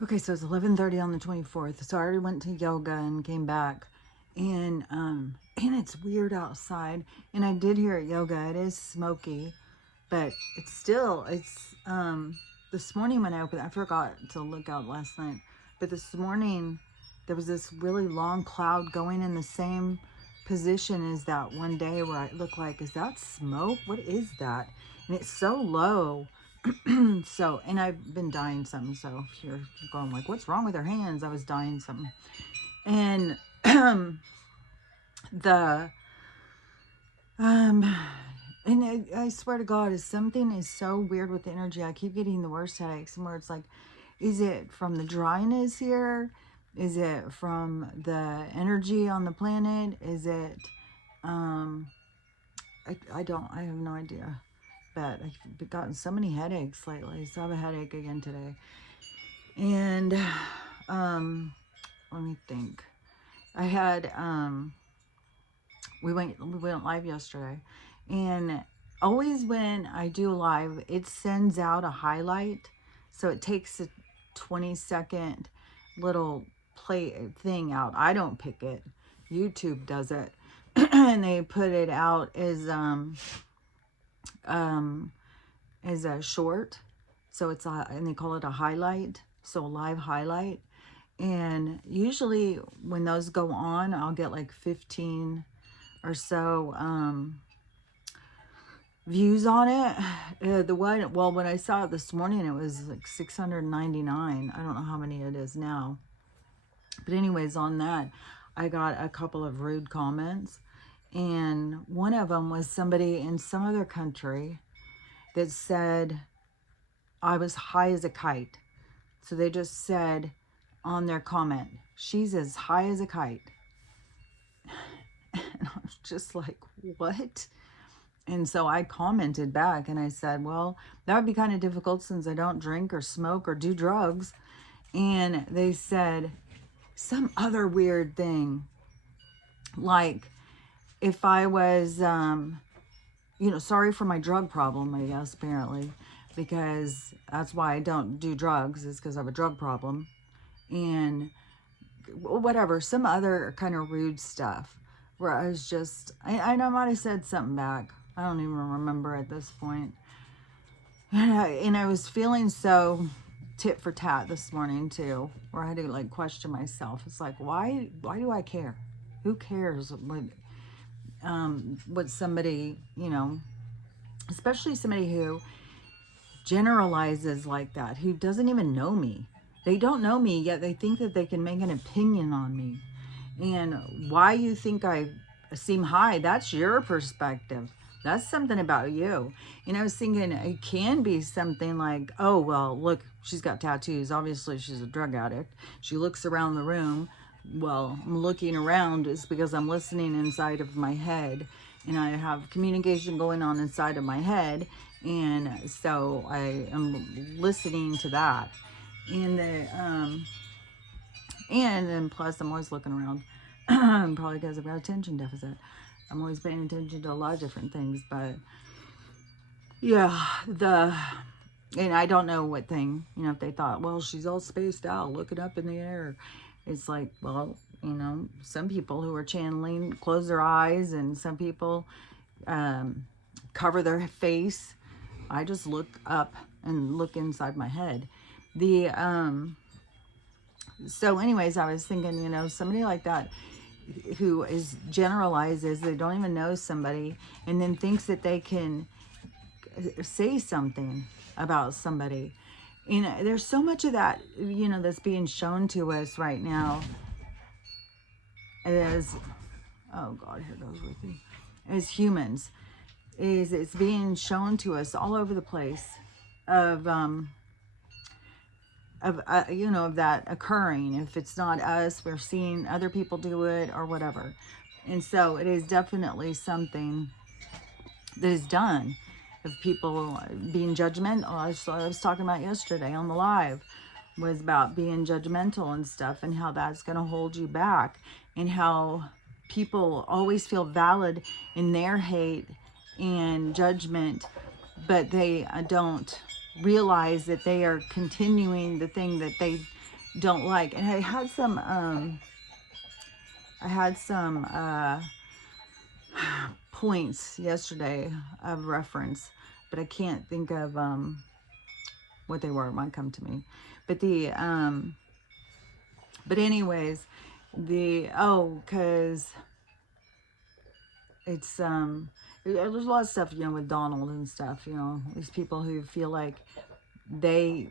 Okay, so it's 11:30 on the 24th. So I already went to yoga and came back. And it's weird outside. And I did hear at yoga, it is smoky, but it's this morning when I opened, I forgot to look out last night. But this morning there was this really long cloud going in the same position as that one day where I looked like, is that smoke? What is that? And it's so low. So, and I've been dying something. So if you're going like, what's wrong with her hands? I was dying something. And the, um, and I swear to God, is something is so weird with the energy. I keep getting the worst headaches, and where it's like, is it from the dryness here? Is it from the energy on the planet? Is it, um, I have no idea. But I've gotten so many headaches lately. So I have a headache again today. And let me think. I had we went live yesterday, and always when I do live, it sends out a highlight, so it takes a 20-second little play thing out. I don't pick it. YouTube does it, and they put it out um as a short, so and they call it a highlight, so a live highlight. And usually when those go on, I'll get like 15 or so views on it. When I saw it this morning, it was like 699. I don't know how many it is now. But anyways, on that, I got a couple of rude comments. And one of them was somebody in some other country that said I was high as a kite. So they just said on their comment, she's as high as a kite. And I was just like, what? And so I commented back and I said, well, that would be kind of difficult since I don't drink or smoke or do drugs. And they said some other weird thing, like if I was, sorry for my drug problem, I guess, apparently, because that's why I don't do drugs, is because I have a drug problem. And whatever, some other kind of rude stuff where I was just, I know I might have said something back. I don't even remember at this point. And I was feeling so tit for tat this morning too, where I had to like question myself. It's like, why do I care? Who cares what somebody, especially somebody who generalizes like that, who doesn't even know me. They don't know me, yet they think that they can make an opinion on me. And why you think I seem high, that's your perspective. That's something about you. And I was thinking it can be something like, oh, well, look, she's got tattoos. Obviously, she's a drug addict. She looks around the room. Well, I'm looking around is because I'm listening inside of my head, and I have communication going on inside of my head. And so I am listening to that. And then plus I'm always looking around. Probably because I've got attention deficit. I'm always paying attention to a lot of different things, but yeah, and I don't know what thing, if they thought, well, she's all spaced out, looking up in the air. It's like, well, some people who are channeling close their eyes, and some people cover their face. I just look up and look inside my head. So anyways, I was thinking, somebody like that who is generalizes, they don't even know somebody, and then thinks that they can say something about somebody. There's so much of that, that's being shown to us right now as, oh God, here goes Ruthie, as humans, is it's being shown to us all over the place of that occurring. If it's not us, we're seeing other people do it or whatever. And so it is definitely something that is done of people being judgmental. I was talking about yesterday on the live, was about being judgmental and stuff, and how that's going to hold you back, and how people always feel valid in their hate and judgment, but they don't realize that they are continuing the thing that they don't like. And I had some points yesterday of reference, but I can't think of what they were. It might come to me. But but anyways, because it's there's a lot of stuff, with Donald and stuff, these people who feel like they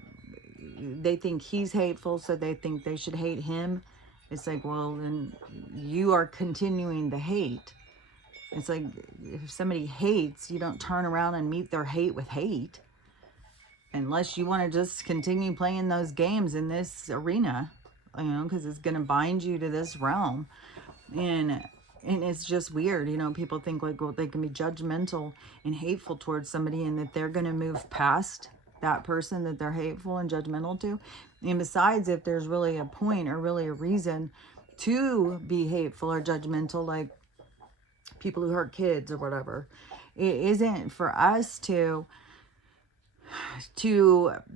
think he's hateful, so they think they should hate him. It's like, well, then you are continuing the hate. It's like, if somebody hates, you don't turn around and meet their hate with hate, unless you want to just continue playing those games in this arena, because it's going to bind you to this realm. And it's just weird, people think like, well, they can be judgmental and hateful towards somebody, and that they're going to move past that person that they're hateful and judgmental to. And besides, if there's really a point or really a reason to be hateful or judgmental, like people who hurt kids or whatever, it isn't for us to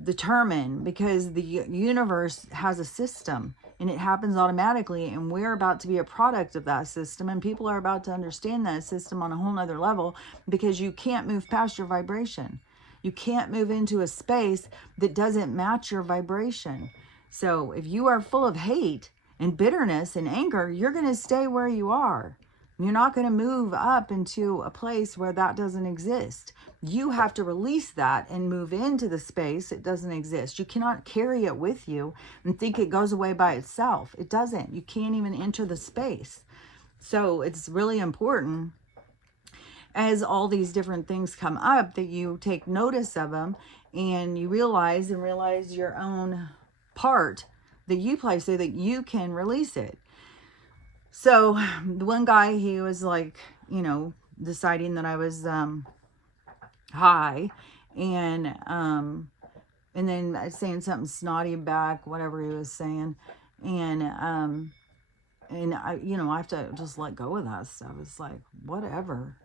determine, because the universe has a system and it happens automatically, and we're about to be a product of that system, and people are about to understand that system on a whole nother level, because you can't move past your vibration. You can't move into a space that doesn't match your vibration. So if you are full of hate and bitterness and anger, you're going to stay where you are. You're not going to move up into a place where that doesn't exist. You have to release that and move into the space it doesn't exist. You cannot carry it with you and think it goes away by itself. It doesn't. You can't even enter the space. So it's really important, as all these different things come up, that you take notice of them, and you realize your own part that you play, so that you can release it. So the one guy, he was like, deciding that I was high, and then saying something snotty back, whatever he was saying, and I, I have to just let go of that stuff. It's like, whatever,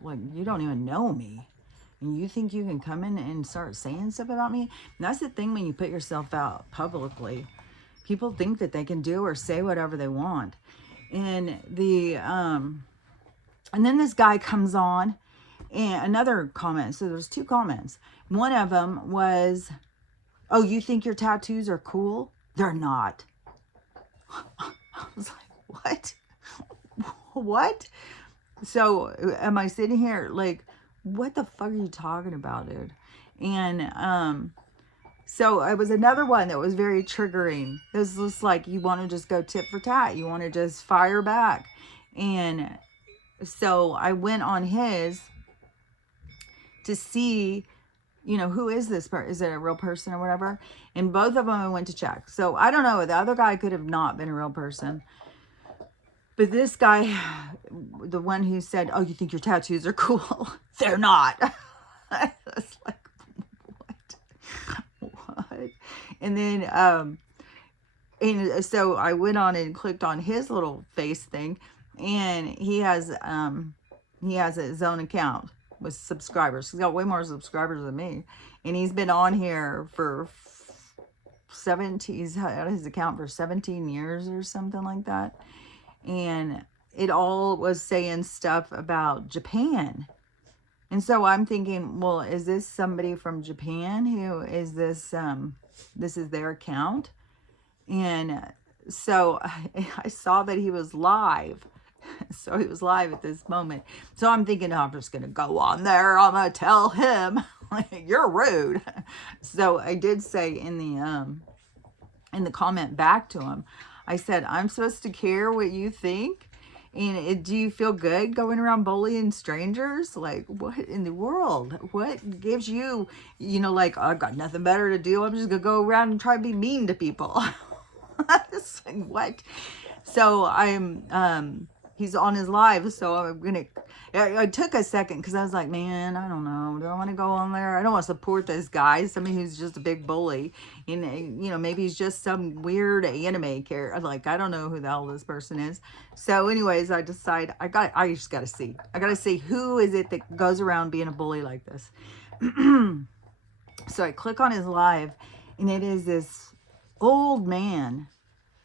like, you don't even know me, and you think you can come in and start saying stuff about me. And that's the thing, when you put yourself out publicly, people think that they can do or say whatever they want. And and then this guy comes on, and another comment. So there's two comments. One of them was, "Oh, you think your tattoos are cool? They're not." I was like, what? What? So am I sitting here like, what the fuck are you talking about, dude? And so it was another one that was very triggering. It was just like, you want to just go tit for tat. You want to just fire back. And so I went on his to see, who is this person? Is it a real person or whatever? And both of them I went to check. So I don't know. The other guy could have not been a real person. But this guy, the one who said, "Oh, you think your tattoos are cool?" They're not. I was like, what? And then, and so I went on and clicked on his little face thing, and he has his own account with subscribers. He's got way more subscribers than me, and he's been on here for 17. He's had his account for 17 years or something like that, and it all was saying stuff about Japan. And so I'm thinking, well, is this somebody from Japan who is this is their account? And so I saw that he was live. So he was live at this moment. So I'm thinking, oh, I'm just going to go on there. I'm going to tell him, you're rude. So I did say in the comment back to him, I said, I'm supposed to care what you think? And do you feel good going around bullying strangers? Like, what in the world? What gives you, like, I've got nothing better to do. I'm just going to go around and try to be mean to people. It's like, what? So he's on his live. So I took a second because I was like, man, I don't know. Do I want to go on there? I don't want to support this guy. Somebody who's just a big bully. And, maybe he's just some weird anime character. Like, I don't know who the hell this person is. So anyways, I decide I just got to see. I got to see who is it that goes around being a bully like this. So I click on his live, and it is this old man.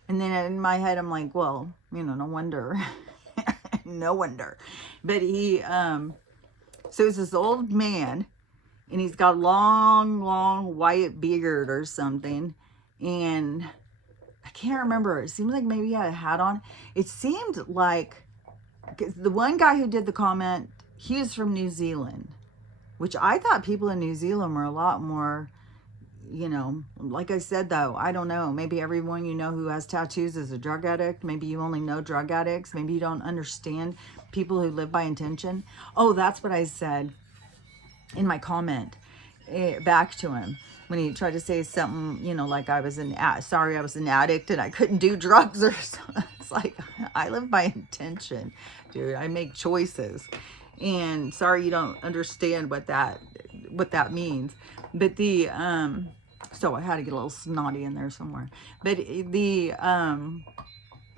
And then in my head, I'm like, well, you know, no wonder. No wonder. But so it's this old man, and he's got long white beard or something. And I can't remember. It seems like maybe he had a hat on. It seemed like, 'cause the one guy who did the comment, he was from New Zealand, which I thought people in New Zealand were a lot more, you know, like I said, though, I don't know. Maybe everyone you know who has tattoos is a drug addict. Maybe you only know drug addicts. Maybe you don't understand people who live by intention. Oh, that's what I said in my comment back to him when he tried to say something, you know, like I was sorry, I was an addict and I couldn't do drugs or something. It's like, I live by intention, dude. I make choices. And sorry you don't understand what that means. But so I had to get a little snotty in there somewhere. But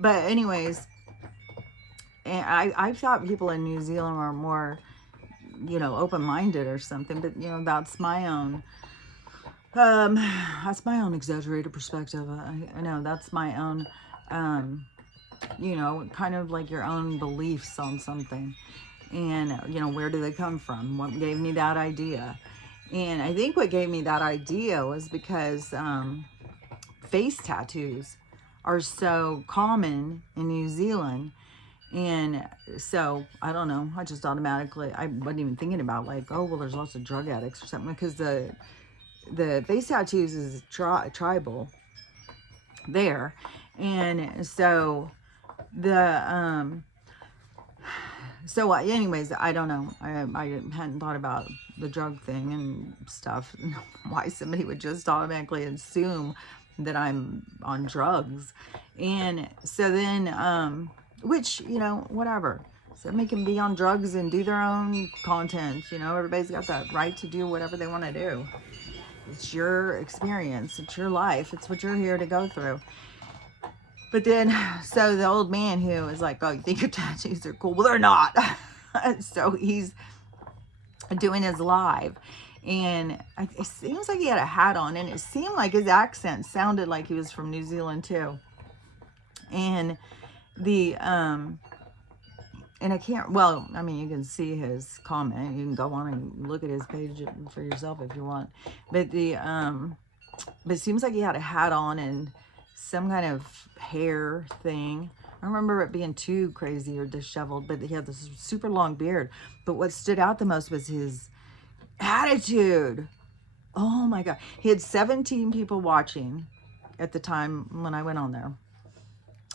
but anyways, and I thought people in New Zealand were more, you know, open-minded or something. But you know, that's my own exaggerated perspective. I know that's my own you know, kind of like your own beliefs on something. And you know, where do they come from? What gave me that idea? And I think what gave me that idea was because face tattoos are so common in New Zealand. And so, I don't know, I just automatically, I wasn't even thinking about like, oh, well, there's lots of drug addicts or something, because the face tattoos is tribal there. And so, anyways, I don't know. I hadn't thought about the drug thing and stuff, why somebody would just automatically assume that I'm on drugs. And so then, which, you know, whatever. Somebody can be on drugs and do their own content. You know, everybody's got that right to do whatever they want to do. It's your experience. It's your life. It's what you're here to go through. But then, so the old man who was like, oh, you think your tattoos are cool? Well, they're not. So he's doing his live. And it seems like he had a hat on. And it seemed like his accent sounded like he was from New Zealand, too. And and I can't, well, I mean, you can see his comment. You can go on and look at his page for yourself if you want. But but it seems like he had a hat on and some kind of hair thing. I don't remember it being too crazy or disheveled, but he had this super long beard. But what stood out the most was his attitude. Oh my God. He had 17 people watching at the time when I went on there.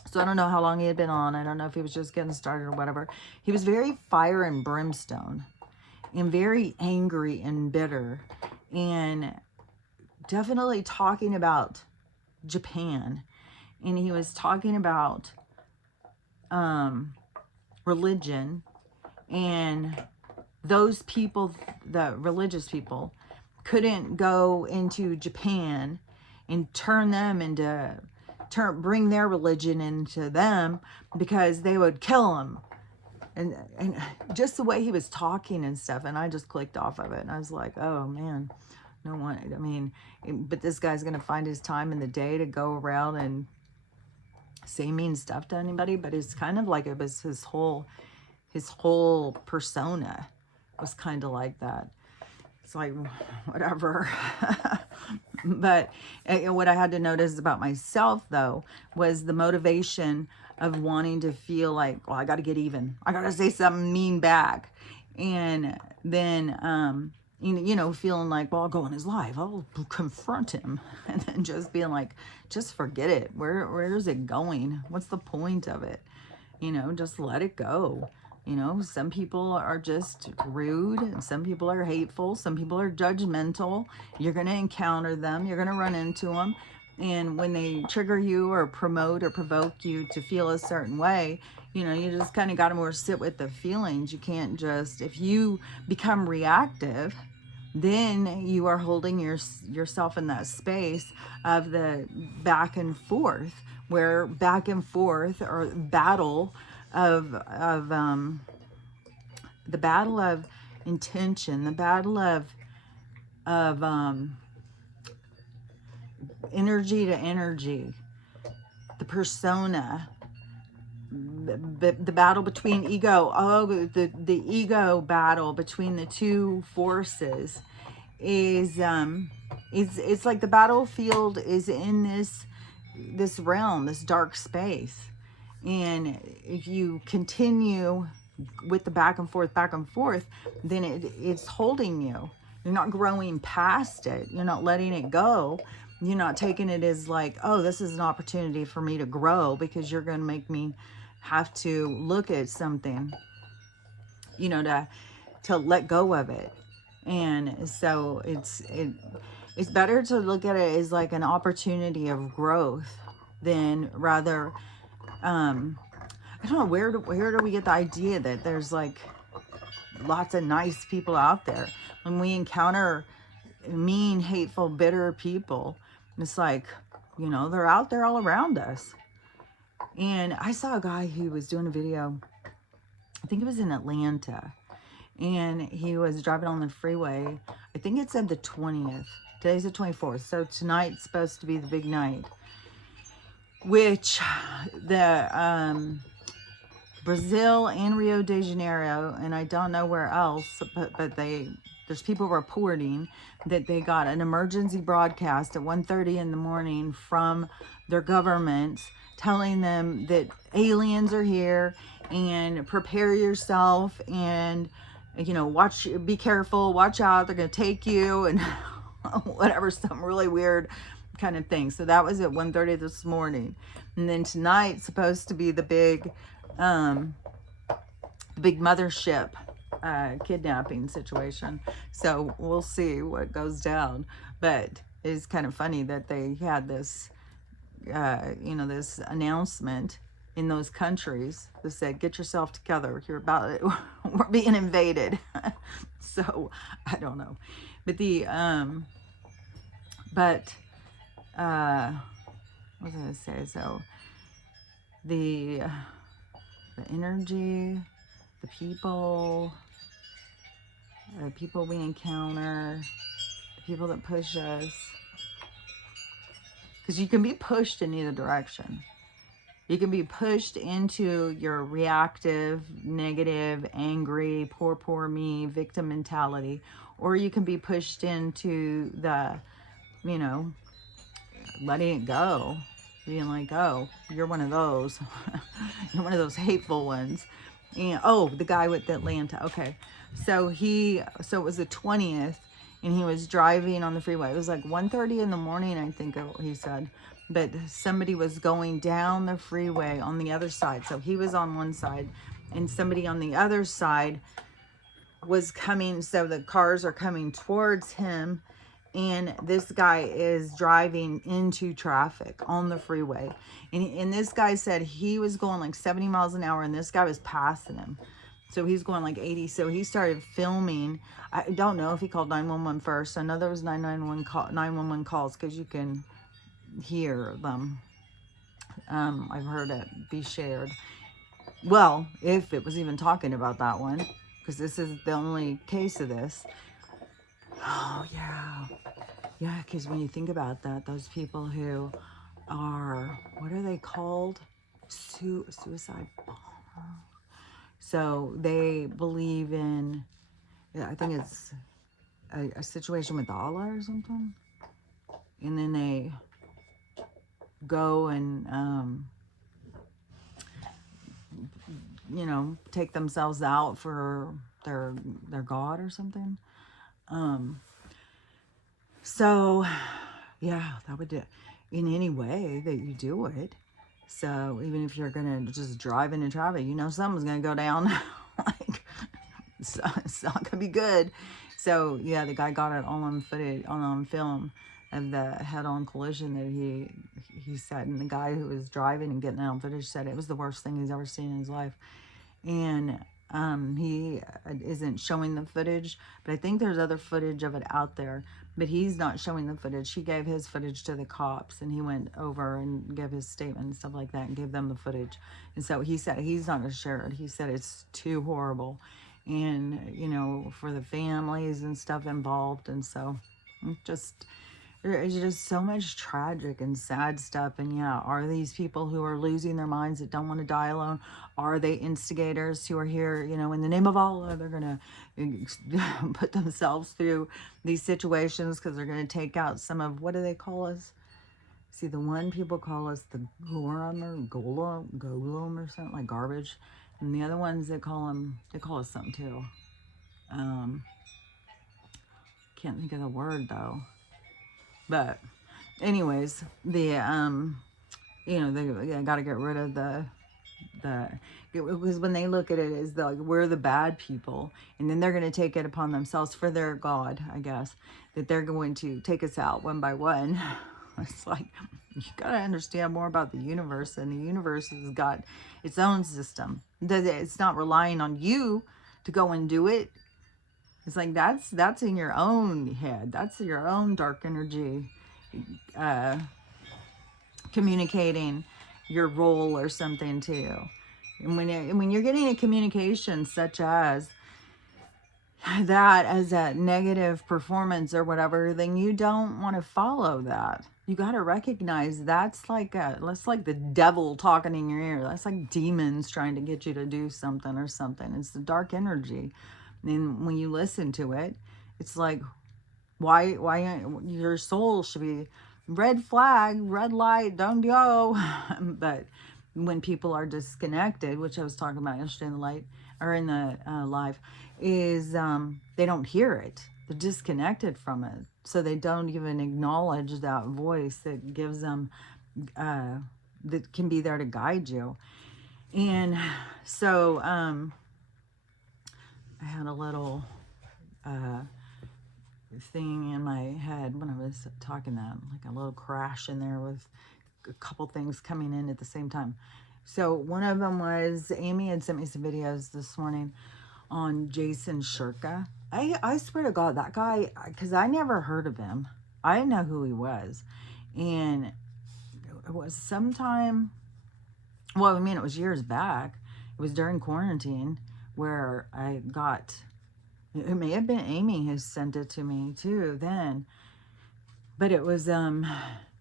So I don't know how long he had been on. I don't know if he was just getting started or whatever. He was very fire and brimstone and very angry and bitter, and definitely talking about Japan. And he was talking about religion, and those people, the religious people, couldn't go into Japan and bring their religion into them because they would kill them. And just the way he was talking and stuff, and I just clicked off of it, and I was like, oh man, no one, I mean, but this guy's gonna find his time in the day to go around and say mean stuff to anybody. But it's kind of like it was his whole persona was kind of like that. It's like, whatever. But what I had to notice about myself, though, was the motivation of wanting to feel like, well, I got to get even. I got to say something mean back. And then, you know, feeling like, well, I'll go on his live. I'll confront him. And then just being like, just forget it. Where is it going? What's the point of it? You know, just let it go. You know, some people are just rude, and some people are hateful, some people are judgmental. You're going to encounter them. You're going to run into them. And when they trigger you or promote or provoke you to feel a certain way, you know, you just kind of got to more sit with the feelings. You can't just, if you become reactive, then you are holding yourself in that space of the back and forth, where back and forth or battle of the battle of intention, the battle of energy to energy, the persona, the battle between ego. Oh, the ego battle between the two forces is it's like the battlefield is in this realm, this dark space. And if you continue with the back and forth, then it's holding you. You're not growing past it. You're not letting it go. You're not taking it as like, oh, this is an opportunity for me to grow, because you're going to make me have to look at something, you know, to let go of it. And so it's better to look at it as like an opportunity of growth than rather, I don't know, where do we get the idea that there's like lots of nice people out there? When we encounter mean, hateful, bitter people, it's like, you know, they're out there all around us. And I saw a guy who was doing a video, I think it was in Atlanta, and he was driving on the freeway. I think it said the 20th. Today's the 24th. So tonight's supposed to be the big night, which the Brazil and Rio de Janeiro, and I don't know where else, but there's people reporting that they got an emergency broadcast at 1:30 in the morning from their governments telling them that aliens are here and prepare yourself, and, you know, be careful, watch out, they're going to take you, and whatever, some really weird kind of thing. So that was at 1:30 this morning. And then tonight's supposed to be the big mothership kidnapping situation. So we'll see what goes down. But it's kind of funny that they had this, you know, this announcement in those countries that said, get yourself together. You're about it. We're being invaded. So I don't know. But what was I going to say? So the energy, the people we encounter, the people that push us, because you can be pushed in either direction. You can be pushed into your reactive, negative, angry, poor me, victim mentality, or you can be pushed into the, you know, letting it go, being like, oh, you're one of those. You're one of those hateful ones. And oh, the guy with the Atlanta. Okay. So it was the 20th, and he was driving on the freeway. It was like 1:30 in the morning, I think he said. But somebody was going down the freeway on the other side. So he was on one side, and somebody on the other side was coming. So the cars are coming towards him, and this guy is driving into traffic on the freeway. And this guy said he was going like 70 miles an hour, and this guy was passing him. So he's going like 80. So he started filming. I don't know if he called 911 first. I know there was 911 calls, because you can hear them. I've heard it be shared. Well, if it was even talking about that one, because this is the only case of this. Oh, yeah. Yeah, because when you think about that, those people who are, what are they called? Suicide bomber. So they believe in, I think it's a situation with Allah or something. And then they go and, you know, take themselves out for their God or something. So, yeah, that would do in any way that you do it. So even if you're going to just drive into traffic, you know, something's going to go down. Like, it's not going to be good. So, yeah, the guy got it all on footage, on film, of the head-on collision that he said. And the guy who was driving and getting it on footage said it was the worst thing he's ever seen in his life. And he isn't showing the footage, but I think there's other footage of it out there, but he's not showing the footage. He gave his footage to the cops, and he went over and gave his statement and stuff like that and gave them the footage. And so he said he's not going to share it. He said it's too horrible, and, you know, for the families and stuff involved. And so just There is just so much tragic and sad stuff. And yeah, are these people who are losing their minds that don't want to die alone? Are they instigators who are here, you know, in the name of Allah? They're going to put themselves through these situations because they're going to take out some of, what do they call us? See, the one people call us the Gorum or Golem or something, like garbage. And the other ones, they call us something too. Can't think of the word though. But anyways, the you know, they got to get rid of the because when they look at it as like we're the bad people, and then they're going to take it upon themselves for their God, I guess, that they're going to take us out one by one. It's like, you got to understand more about the universe, and the universe has got its own system. It's not relying on you to go and do it. It's like that's in your own head. That's your own dark energy communicating your role or something to you. And when you're getting a communication such as that, as a negative performance or whatever, then you don't want to follow that. You got to recognize that's like the devil talking in your ear. That's like demons trying to get you to do something or something. It's the dark energy. And when you listen to it, it's like, why your soul should be red flag, red light, don't go. But when people are disconnected, which I was talking about yesterday in the light or in the live, is they don't hear it. They're disconnected from it, so they don't even acknowledge that voice that gives them that can be there to guide you. And so I had a little thing in my head when I was talking that, like a little crash in there with a couple things coming in at the same time. So one of them was, Amy had sent me some videos this morning on Jason Shirka. I swear to God, that guy, because I never heard of him. I didn't know who he was. And it was sometime, well, I mean, it was years back. It was during quarantine where I got, it may have been Amy who sent it to me too then. But it was, and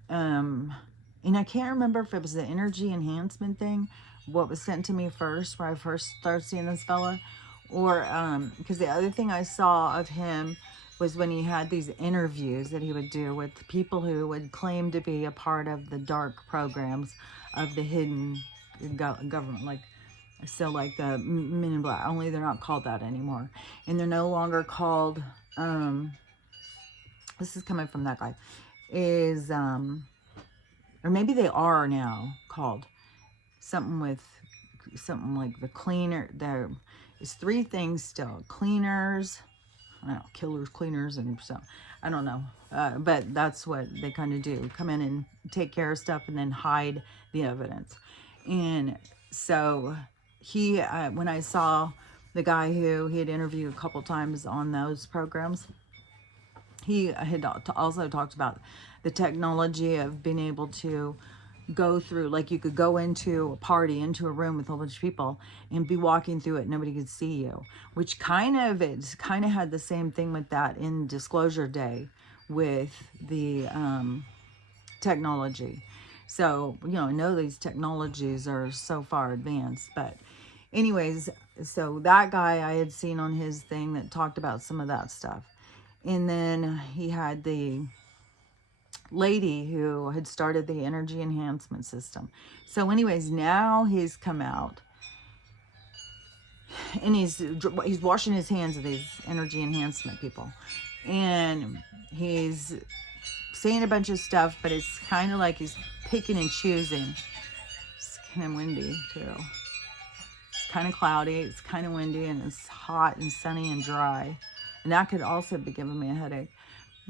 I can't remember if it was the energy enhancement thing, what was sent to me first, where I first started seeing this fella, or because the other thing I saw of him was when he had these interviews that he would do with people who would claim to be a part of the dark programs of the hidden government, like, so like the Men in Black, only they're not called that anymore, and they're no longer called, this is coming from that guy, is or maybe they are now called something with something like the cleaner. There is three things still: cleaners, I don't know, killers, cleaners, and so I don't know, but that's what they kind of do: come in and take care of stuff and then hide the evidence. And so he, when I saw the guy who he had interviewed a couple times on those programs, he had also talked about the technology of being able to go through, like you could go into a party, into a room with a whole bunch of people and be walking through it. Nobody could see you, which it's kind of had the same thing with that in Disclosure Day with the technology. So, you know, I know these technologies are so far advanced, but anyways, so that guy I had seen on his thing that talked about some of that stuff. And then he had the lady who had started the energy enhancement system. So anyways, now he's come out and he's washing his hands of these energy enhancement people. And he's saying a bunch of stuff, but it's kind of like he's picking and choosing. It's kind of windy too. It's kind of cloudy, it's kind of windy, and it's hot and sunny and dry. And that could also be giving me a headache.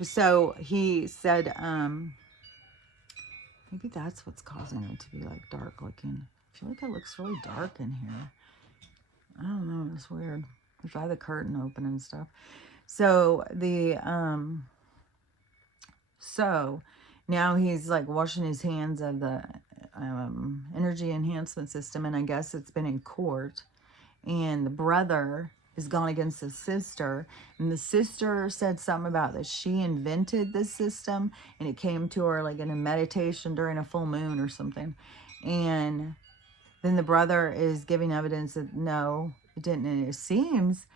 So he said, maybe that's what's causing it to be like dark looking. I feel like it looks really dark in here. I don't know, it's weird. If I had the curtain open and stuff. So the, so now he's like washing his hands of the energy enhancement system. And I guess it's been in court. And the brother has gone against the sister. And the sister said something about that she invented this system, and it came to her like in a meditation during a full moon or something. And then the brother is giving evidence that no, it didn't. And it seems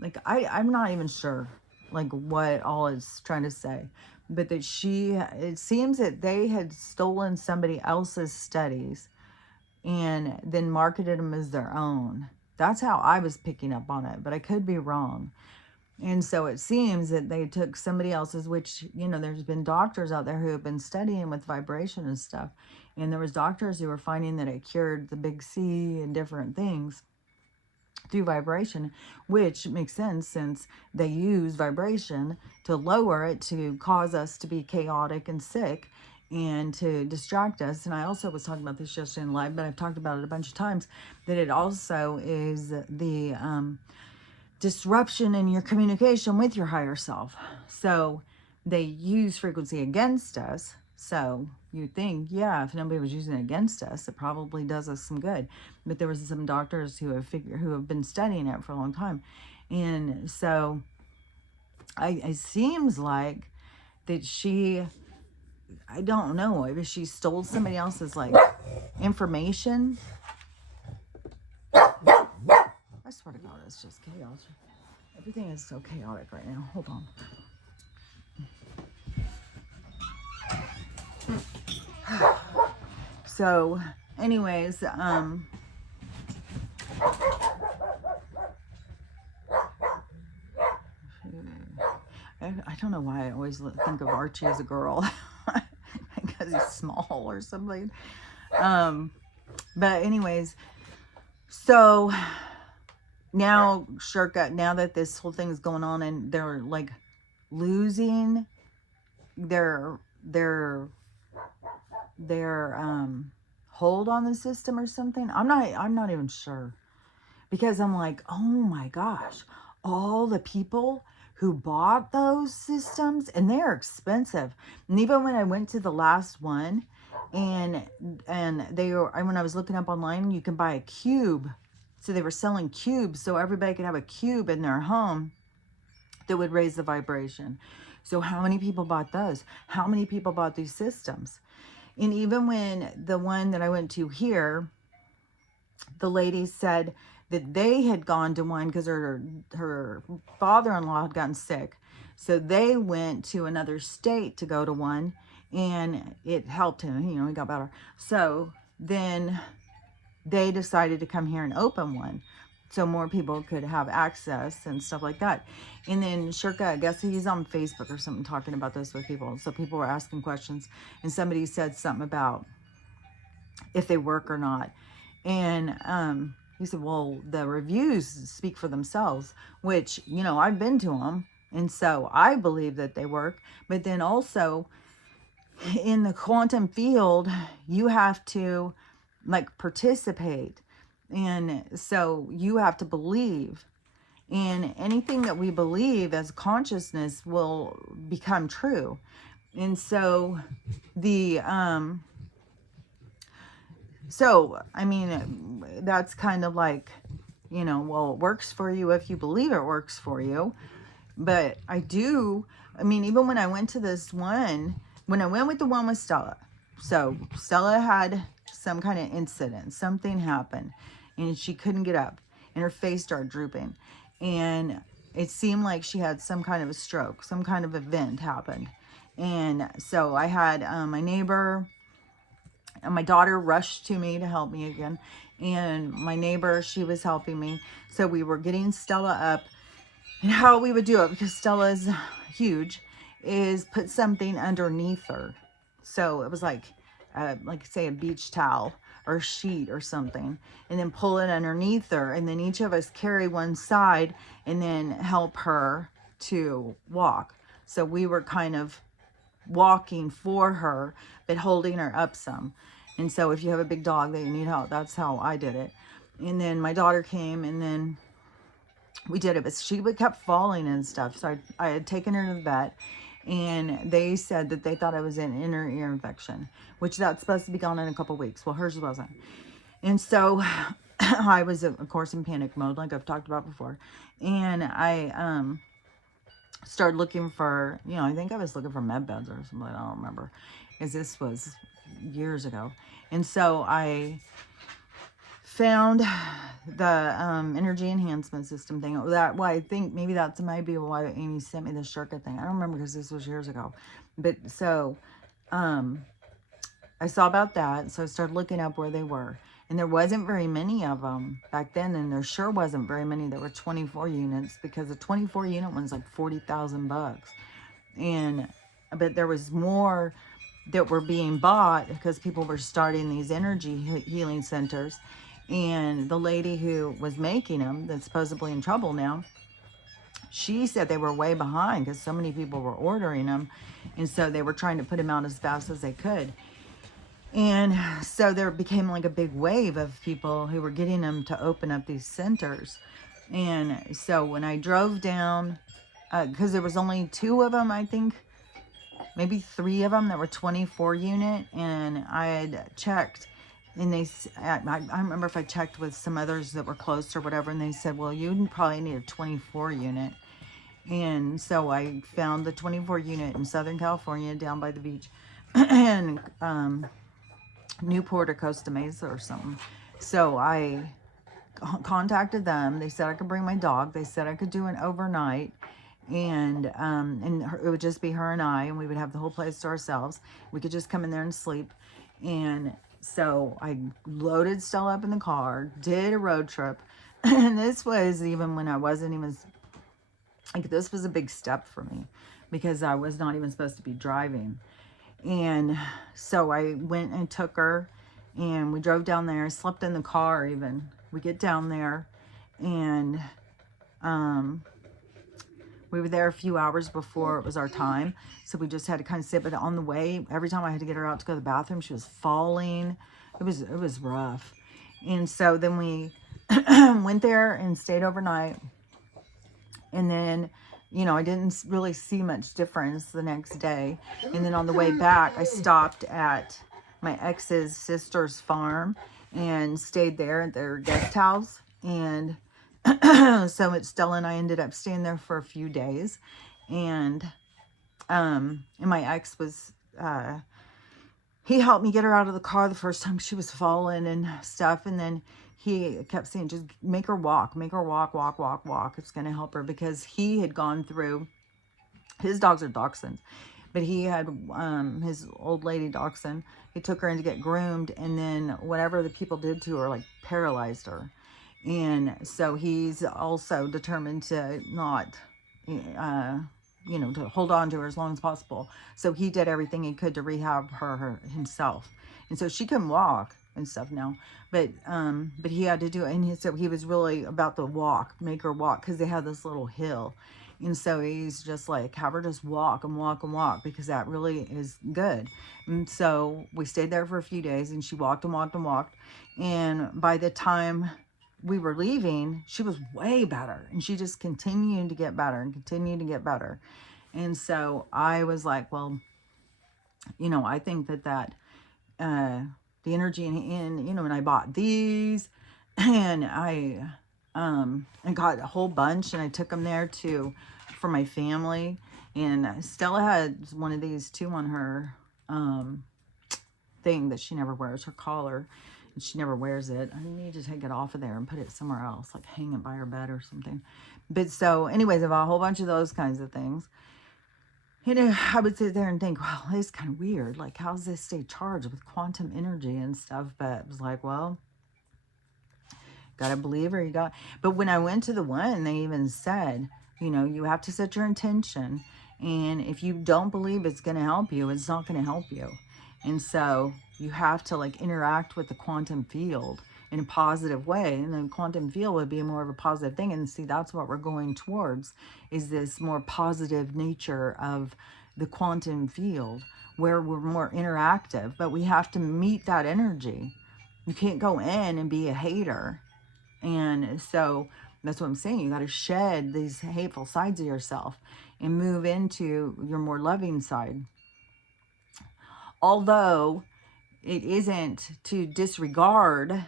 like I'm not even sure like what all it's trying to say, but that it seems that they had stolen somebody else's studies and then marketed them as their own. That's how I was picking up on it, but I could be wrong. And so it seems that they took somebody else's, which, you know, there's been doctors out there who have been studying with vibration and stuff. And there was doctors who were finding that it cured the big C and different things through vibration, which makes sense since they use vibration to lower it, to cause us to be chaotic and sick and to distract us. And I also was talking about this yesterday in live, but I've talked about it a bunch of times, that it also is the disruption in your communication with your higher self. So they use frequency against us. So you think, yeah, if nobody was using it against us, it probably does us some good. But there was some doctors who have been studying it for a long time. And so it seems like that I don't know if she stole somebody else's like information. I swear to God, it's just chaos. Everything is so chaotic right now. Hold on. So, anyways, I don't know why I always think of Archie as a girl. Because he's small or something. But anyways, so now Shirka, now that this whole thing is going on and they're like losing their hold on the system or something. I'm not even sure, because I'm like, oh my gosh, all the people who bought those systems, and they're expensive. And even when I went to the last one, and when I was looking up online, you can buy a cube. So they were selling cubes so everybody could have a cube in their home that would raise the vibration. So how many people bought those? How many people bought these systems? And even when the one that I went to here, the lady said that they had gone to one because her father-in-law had gotten sick. So they went to another state to go to one, and it helped him. You know, he got better. So then they decided to come here and open one so more people could have access and stuff like that. And then Shirka, I guess he's on Facebook or something talking about this with people. So people were asking questions, and somebody said something about if they work or not. And he said, well, the reviews speak for themselves, which, you know, I've been to them. And so I believe that they work. But then also in the quantum field, you have to like participate. And so you have to believe. And anything that we believe as consciousness will become true. And so I mean, that's kind of like, you know, well, it works for you if you believe it works for you. But I mean, even when I went to this one, when I went with the one with Stella, so Stella had some kind of incident, something happened, and she couldn't get up, and her face started drooping, and it seemed like she had some kind of a stroke, some kind of event happened. And so I had my neighbor and my daughter rushed to me to help me again, and my neighbor, she was helping me. So we were getting Stella up, and how we would do it, because Stella is huge, is put something underneath her. So it was like say a beach towel or sheet or something, and then pull it underneath her, and then each of us carry one side and then help her to walk. So we were kind of walking for her, but holding her up some. And so if you have a big dog that you need help, that's how I did it. And then my daughter came, and then we did it, but she kept falling and stuff. So I had taken her to the vet, and they said that they thought I was an inner ear infection, which that's supposed to be gone in a couple weeks. Well, hers wasn't. And so I was, of course, in panic mode, like I've talked about before. And I started looking for, I think I was looking for med beds or something. I don't remember, because this was years ago. And so I found the energy enhancement system thing. I think maybe that's maybe why Amy sent me the Shirka thing. I don't remember, because this was years ago. But so I saw about that, so I started looking up where they were. And there wasn't very many of them back then, and there sure wasn't very many that were 24 units, because the 24 unit one's like 40,000 bucks. But there was more that were being bought because people were starting these energy healing centers. And the lady who was making them, that's supposedly in trouble now, she said they were way behind because so many people were ordering them. And so they were trying to put them out as fast as they could. And so there became like a big wave of people who were getting them to open up these centers. And so when I drove down, because there was only 2 of them, I think, maybe 3 of them that were 24 unit. And I had checked, and I remember if I checked with some others that were close or whatever, and they said, well, you probably need a 24 unit. And so I found the 24 unit in Southern California down by the beach. And Newport or Costa Mesa or something. So I contacted them. They said I could bring my dog. They said I could do an overnight, and it would just be her and I, and we would have the whole place to ourselves. We could just come in there and sleep. And so I loaded Stella up in the car, did a road trip. And this was even when I wasn't even, like, this was a big step for me, because I was not even supposed to be driving. And so I went and took her, and we drove down there. I slept in the car even. We get down there, and we were there a few hours before it was our time. So we just had to kind of sit. But on the way, every time I had to get her out to go to the bathroom, she was falling. It was rough. And so then we went there and stayed overnight. And then, I didn't really see much difference the next day. And then on the way back, I stopped at my ex's sister's farm and stayed there at their guest house. And so Stella and I ended up staying there for a few days. And my ex was, he helped me get her out of the car the first time she was falling and stuff. And then he kept saying, just make her walk, walk. It's going to help her, because he had gone through, his dogs are dachshunds, but he had his old lady dachshund. He took her in to get groomed, and then whatever the people did to her, like, paralyzed her. And so he's also determined to not, to hold on to her as long as possible. So he did everything he could to rehab her himself. And so she can walk and stuff now, but he had to do it. And so he was really about the walk, make her walk, because they had this little hill. And so he's just like, have her just walk and walk and walk, because that really is good. And so we stayed there for a few days, and she walked and walked and walked. And by the time we were leaving, she was way better, and she just continued to get better and continued to get better. And so I was like, well, I think that the energy in, and I bought these, and I got a whole bunch, and I took them there for my family. And Stella had one of these too on her thing that she never wears, her collar, and she never wears it. I need to take it off of there and put it somewhere else, like hang it by her bed or something. But so anyways, I bought a whole bunch of those kinds of things. I would sit there and think, well, it's kind of weird. Like, how does this stay charged with quantum energy and stuff? But it was like, well, gotta believe her. But when I went to the one, they even said, you have to set your intention. And if you don't believe it's going to help you, it's not going to help you. And so you have to, like, interact with the quantum field in a positive way. And the quantum field would be more of a positive thing. And see, that's what we're going towards, is this more positive nature of the quantum field, where we're more interactive. But we have to meet that energy. You can't go in and be a hater. And so that's what I'm saying. You got to shed these hateful sides of yourself and move into your more loving side. Although it isn't to disregard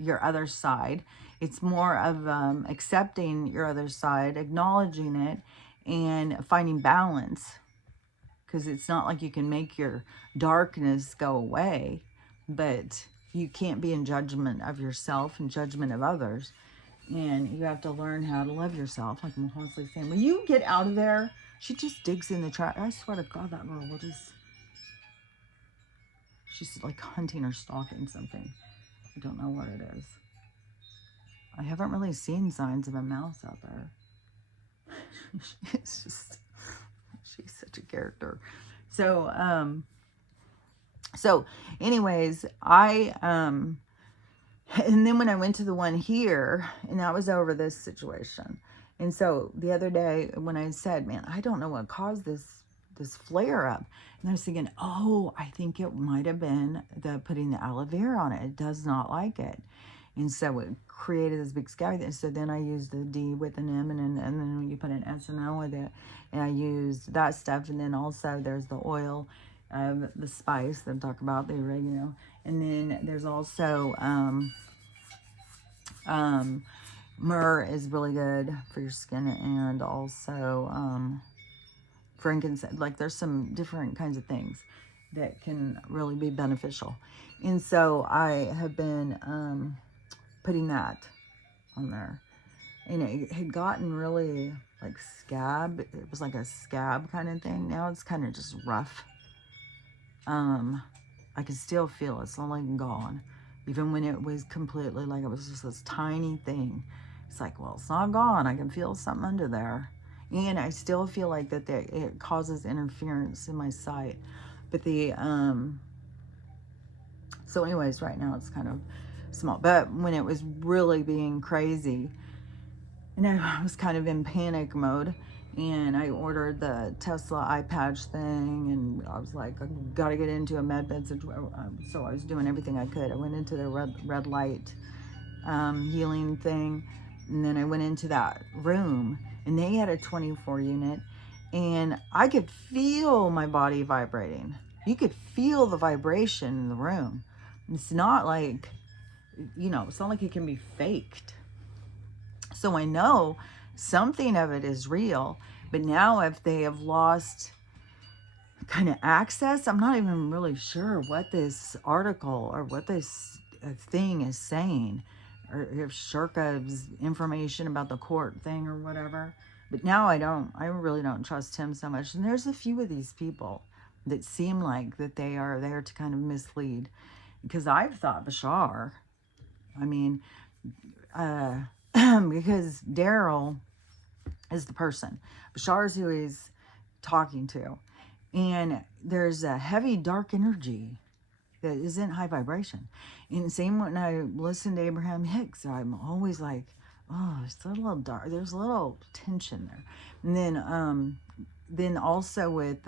your other side. It's more of accepting your other side, acknowledging it, and finding balance. Because it's not like you can make your darkness go away, but you can't be in judgment of yourself and judgment of others. And you have to learn how to love yourself, like I'm constantly saying. When you get out of there, she just digs in the trash. I swear to God, that girl will just... She's like hunting or stalking something. I don't know what it is. I haven't really seen signs of a mouse out there. It's just... She's such a character. So, anyways, and then when I went to the one here, and that was over this situation. And so the other day when I said, man, I don't know what caused this flare up. And I was thinking, oh, I think it might have been putting the aloe vera on it. It does not like it. And so it created this big scabby. So then I used the D with an M, and then you put an S and L with it. And I used that stuff. And then also there's the oil, the spice that I'm talking about, the oregano. And then there's also myrrh is really good for your skin, and also frankincense. Like there's some different kinds of things that can really be beneficial. And so I have been putting that on there. And it had gotten really like scab. It was like a scab kind of thing. Now it's kind of just rough. I can still feel it. It's not like gone. Even when it was completely like it was just this tiny thing. It's like, well, it's not gone. I can feel something under there. And I still feel like that it causes interference in my sight. But so anyways, right now it's kind of small. But when it was really being crazy, and I was kind of in panic mode, and I ordered the Tesla eye patch thing, and I was like, I got to get into a med bed situation. So I was doing everything I could. I went into the red light healing thing, and then I went into that room, and they had a 24 unit, and I could feel my body vibrating. You could feel the vibration in the room. It's not like, it's not like it can be faked. So I know something of it is real, but now if they have lost kind of access, I'm not even really sure what this article or what this thing is saying, or if Shirka's information about the court thing or whatever. But now I really don't trust him so much. And there's a few of these people that seem like that they are there to kind of mislead, because I've thought Bashar, because Daryl is the person. Bashar is who he's talking to. And there's a heavy, dark energy that isn't high vibration. And same when I listen to Abraham Hicks, I'm always like, oh, it's a little dark. There's a little tension there. And then also with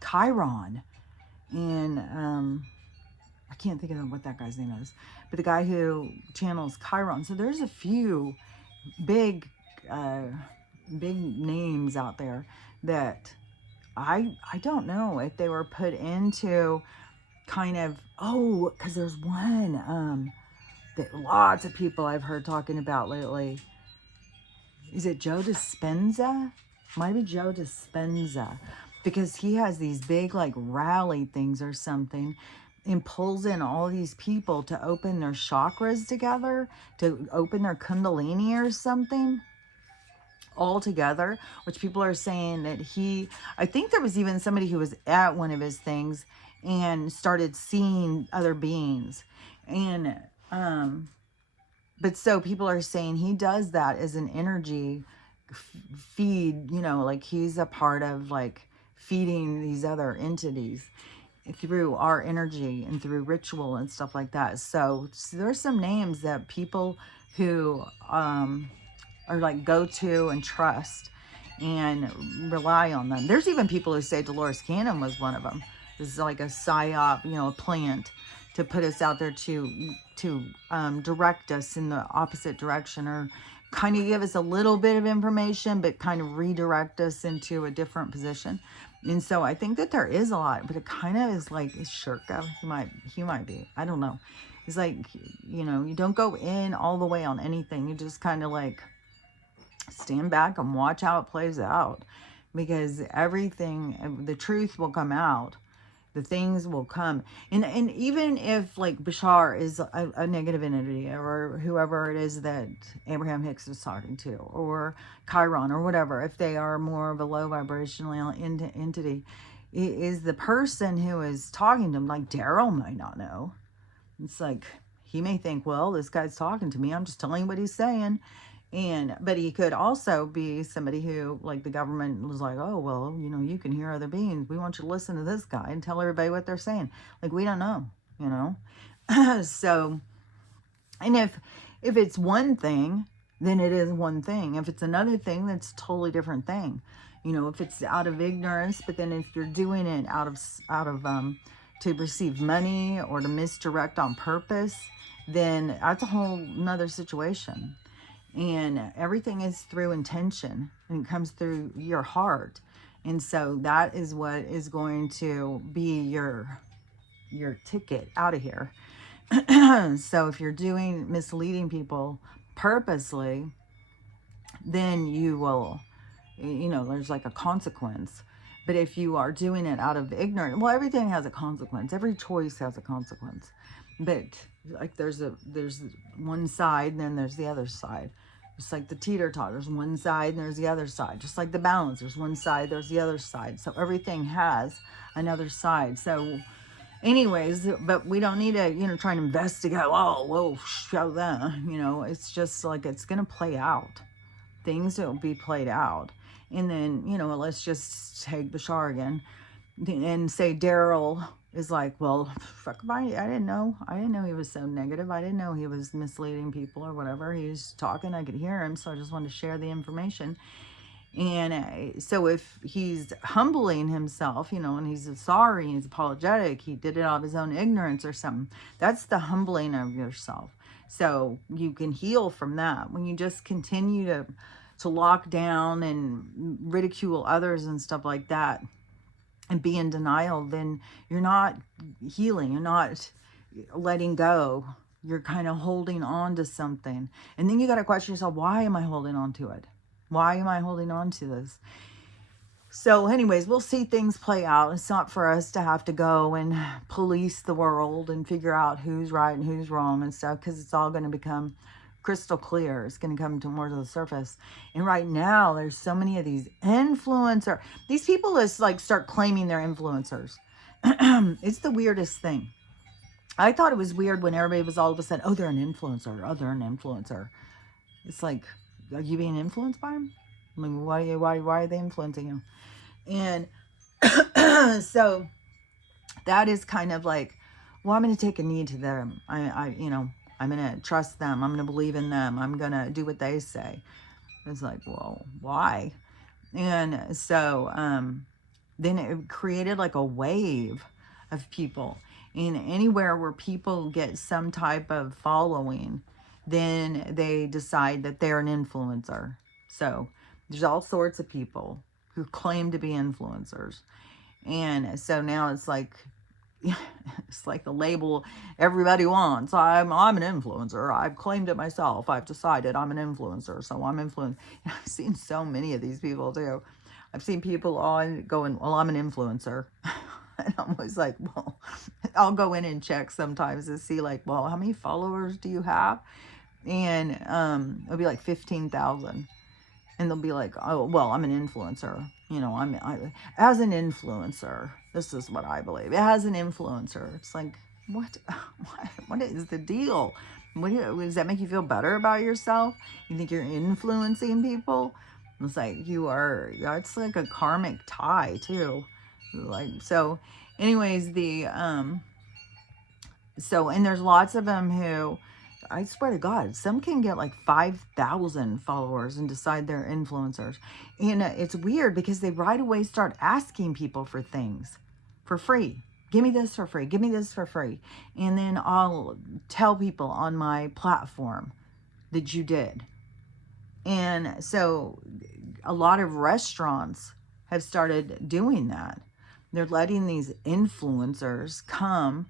Chiron. And I can't think of what that guy's name is. But the guy who channels Chiron. So there's a few big names out there that I don't know if they were put into kind of, because there's one that lots of people I've heard talking about lately. Is it Joe Dispenza? Might be Joe Dispenza, because he has these big like rally things or something, and pulls in all these people to open their chakras together, to open their kundalini or something all together, which people are saying that I think there was even somebody who was at one of his things and started seeing other beings. And, but so people are saying he does that as an energy feed, like he's a part of like feeding these other entities through our energy and through ritual and stuff like that. So there's some names that people who are like go to and trust and rely on them. There's even people who say Dolores Cannon was one of them. This is like a psyop, a plant to put us out there to direct us in the opposite direction, or kind of give us a little bit of information, but kind of redirect us into a different position. And so I think that there is a lot, but it kind of is like, is Shirka? He might be. I don't know. It's like, you don't go in all the way on anything. You just kind of like stand back and watch how it plays out, because everything, the truth will come out. The things will come. And even if like Bashar is a negative entity, or whoever it is that Abraham Hicks is talking to, or Chiron, or whatever, if they are more of a low vibrational entity, is the person who is talking to him, like Daryl might not know. It's like, he may think, well, this guy's talking to me, I'm just telling you what he's saying. But he could also be somebody who, like, the government was like, oh, well, you can hear other beings. We want you to listen to this guy and tell everybody what they're saying. Like, we don't know. So, and if it's one thing, then it is one thing. If it's another thing, that's a totally different thing. If it's out of ignorance, but then if you're doing it out of to receive money or to misdirect on purpose, then that's a whole nother situation. And everything is through intention, and it comes through your heart. And so that is what is going to be your ticket out of here. So if you're doing misleading people purposely, then you will, there's like a consequence. But if you are doing it out of ignorance, well, everything has a consequence. Every choice has a consequence. But like there's one side, and then there's the other side. Just like the teeter-totter, there's one side and there's the other side. Just like the balance, there's one side, there's the other side. So everything has another side. So anyways, but we don't need to, try and investigate, oh, whoa, show them. It's just like, it's going to play out. Things will be played out. And then, let's just take Bashar again and say Daryl is like, well, fuck, I didn't know he was so negative. I didn't know he was misleading people or whatever. He was talking, I could hear him, so I just wanted to share the information. And so if he's humbling himself, and he's sorry, he's apologetic, he did it out of his own ignorance or something, that's the humbling of yourself. So you can heal from that. When you just continue to lock down and ridicule others and stuff like that, and be in denial, then you're not healing. You're not letting go. You're kind of holding on to something. And then you got to question yourself, why am I holding on to it? Why am I holding on to this? So anyways, we'll see things play out. It's not for us to have to go and police the world and figure out who's right and who's wrong and stuff, because it's all going to become crystal clear. It's going to come to more to the surface. And right now, there's so many of these these people that like start claiming they're influencers. It's the weirdest thing. I thought it was weird when everybody was all of a sudden, oh, they're an influencer. Oh, they're an influencer. It's like, are you being influenced by them? I mean, why are they influencing you? And so that is kind of like, well, I'm going to take a knee to them. I'm going to trust them. I'm going to believe in them. I'm going to do what they say. It's like, well, why? And so then it created like a wave of people. And anywhere where people get some type of following, then they decide that they're an influencer. So there's all sorts of people who claim to be influencers. And so now it's like the label everybody wants. I'm an influencer. I've claimed it myself. I've decided I'm an influencer, so I'm influenced. I've seen so many of these people too. I've seen people on going, well, I'm an influencer. And I'm always like, well, I'll go in and check sometimes to see like, well, how many followers do you have? And it'll be like 15,000. And they'll be like, oh, well, I'm an influencer. As an influencer, this is what I believe. As an influencer, it's like, what is the deal? Does that make you feel better about yourself? You think you're influencing people? It's like it's like a karmic tie too. Like, so anyways, and there's lots of them who, I swear to God, some can get like 5,000 followers and decide they're influencers. And it's weird because they right away start asking people for things for free. Give me this for free. Give me this for free. And then I'll tell people on my platform that you did. And so a lot of restaurants have started doing that. They're letting these influencers come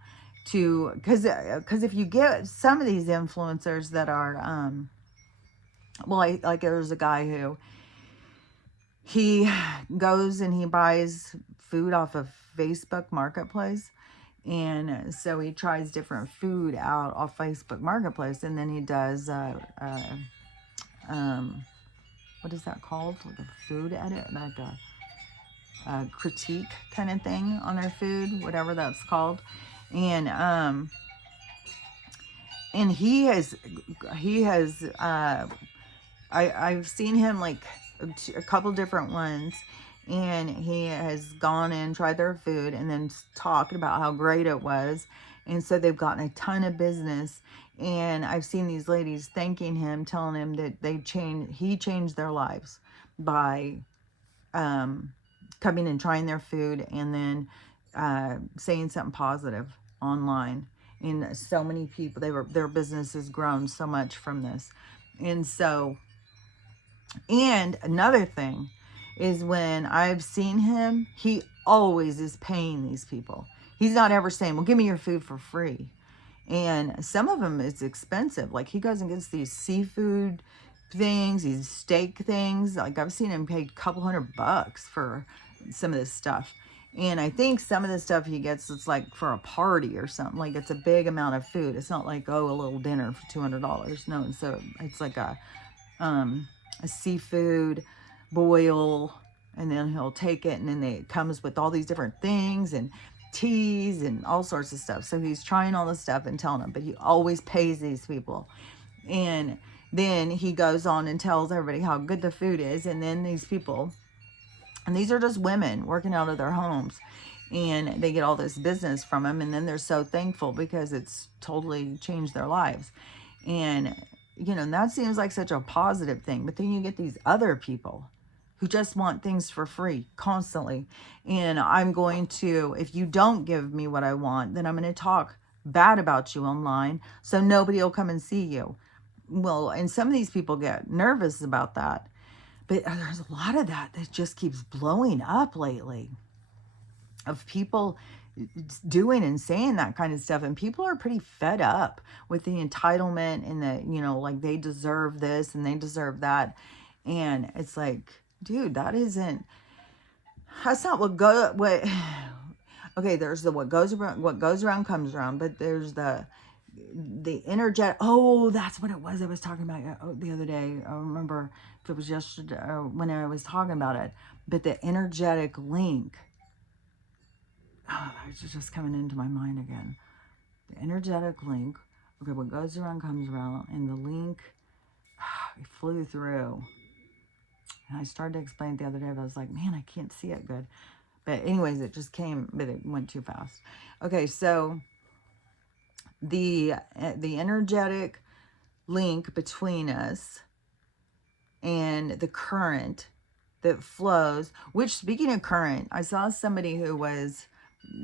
to, because if you get some of these influencers that are, well, like there's a guy who he goes and he buys food off of Facebook Marketplace. And so he tries different food out off Facebook Marketplace, and then he does what is that called? Like a food edit, like a critique kind of thing on their food, whatever that's called. And I've seen him like a couple different ones, and he has gone and tried their food and then talked about how great it was. And so they've gotten a ton of business. And I've seen these ladies thanking him, telling him that he changed their lives by coming and trying their food, and then saying something positive online. And so many people, their business has grown so much from this. And so, and another thing is, when I've seen him, he always is paying these people. He's not ever saying, well, give me your food for free. And some of them is expensive. Like, he goes and gets these seafood things, these steak things. Like, I've seen him pay a couple $100 for some of this stuff. And I think some of the stuff he gets, it's like for a party or something. Like, it's a big amount of food. It's not like, oh, a little dinner for $200. No, and so it's like a seafood boil, and then he'll take it, and then it comes with all these different things and teas and all sorts of stuff. So he's trying all this stuff and telling them, but he always pays these people. And then he goes on and tells everybody how good the food is. And then these people, and these are just women working out of their homes, and they get all this business from him, and then they're so thankful because it's totally changed their lives. And and that seems like such a positive thing. But then you get these other people who just want things for free constantly. And I'm going to, if you don't give me what I want, then I'm going to talk bad about you online, so nobody will come and see you. Well, and some of these people get nervous about that. But there's a lot of that just keeps blowing up lately, of people doing and saying that kind of stuff. And people are pretty fed up with the entitlement and the, like, they deserve this and they deserve that. And it's like, dude, that's not okay, there's the what goes around comes around, but there's the energetic, that's what it was I was talking about the other day. I don't remember if it was yesterday or when I was talking about it, but the energetic link, it's just coming into my mind again. The energetic link, okay, what goes around comes around, and the link, it flew through. And I started to explain it the other day, but I was like, man, I can't see it good. But anyways, it just came, but it went too fast. Okay, so the energetic link between us and the current that flows, which, speaking of current, I saw somebody who was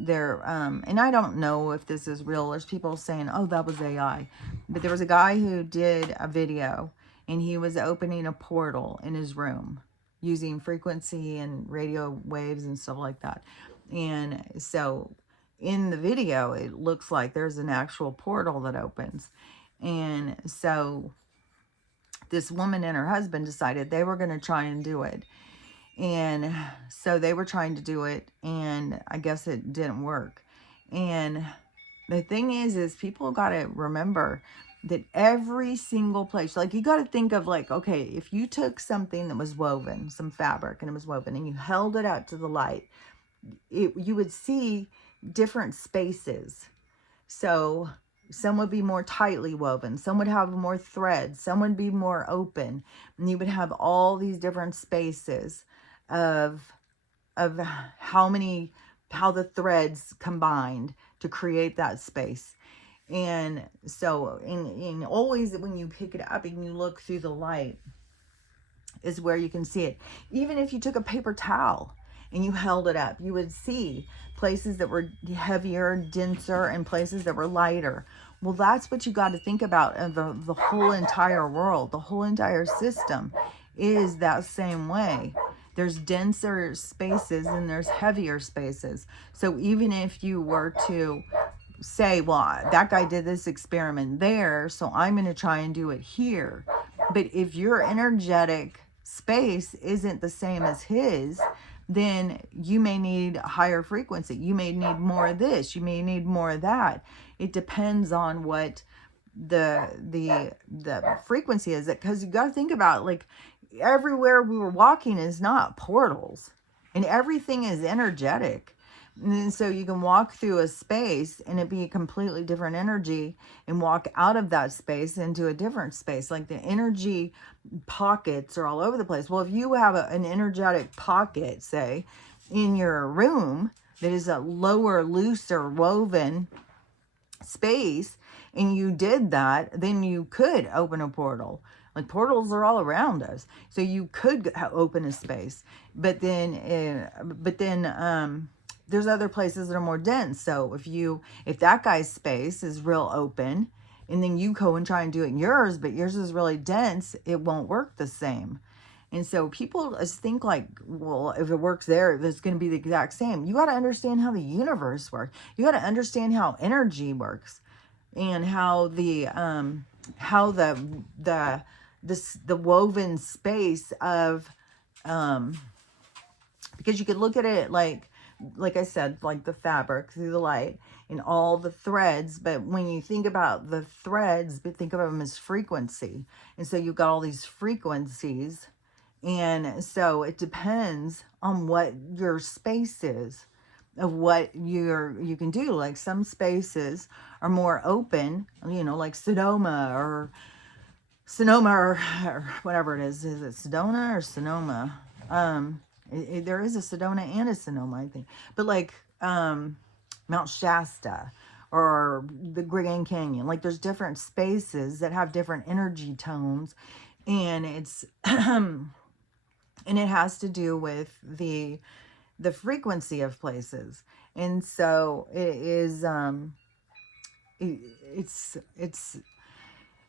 there, and I don't know if this is real. There's people saying, oh, that was AI. But there was a guy who did a video, and he was opening a portal in his room using frequency and radio waves and stuff like that. And so in the video, it looks like there's an actual portal that opens. And so this woman and her husband decided they were going to try and do it. And so they were trying to do it, and I guess it didn't work. And the thing is people got to remember that every single place, like, you got to think of, like, okay, if you took something that was woven, some fabric, and it was woven, and you held it out to the light, you would see different spaces. So some would be more tightly woven, some would have more threads, some would be more open, and you would have all these different spaces of how the threads combined to create that space. And so in always when you pick it up and you look through the light is where you can see it. Even if you took a paper towel and you held it up, you would see places that were heavier, denser, and places that were lighter. Well, that's what you got to think about. The whole entire world, the whole entire system is that same way. There's denser spaces and there's heavier spaces. So even if you were to say, well, that guy did this experiment there, so I'm going to try and do it here. But if your energetic space isn't the same as his, then you may need a higher frequency. You may need more of this. You may need more of that. It depends on what the frequency is. Because you got to think about, like, everywhere we were walking is not portals, and everything is energetic. And so you can walk through a space and it be a completely different energy, and walk out of that space into a different space. Like, the energy pockets are all over the place. Well, if you have an energetic pocket, say, in your room that is a lower, looser, woven space, and you did that, then you could open a portal. Like, portals are all around us, so you could open a space. But then there's other places that are more dense. So if that guy's space is real open, and then you go and try and do it in yours, but yours is really dense, it won't work the same. And so people just think like, well, if it works there, it's going to be the exact same. You got to understand how the universe works. You got to understand how energy works, and how the woven space of, because you could look at it like I said, like the fabric through the light and all the threads. But when you think about the threads, think of them as frequency. And so you've got all these frequencies. And so it depends on what your space is, of what you can do. Like, some spaces are more open, like Sonoma or whatever it is. Is it Sedona or Sonoma? There is a Sedona and a Sonoma, I think. But like Mount Shasta or the Grand Canyon, like, there's different spaces that have different energy tones, and it's and it has to do with the frequency of places. And so it is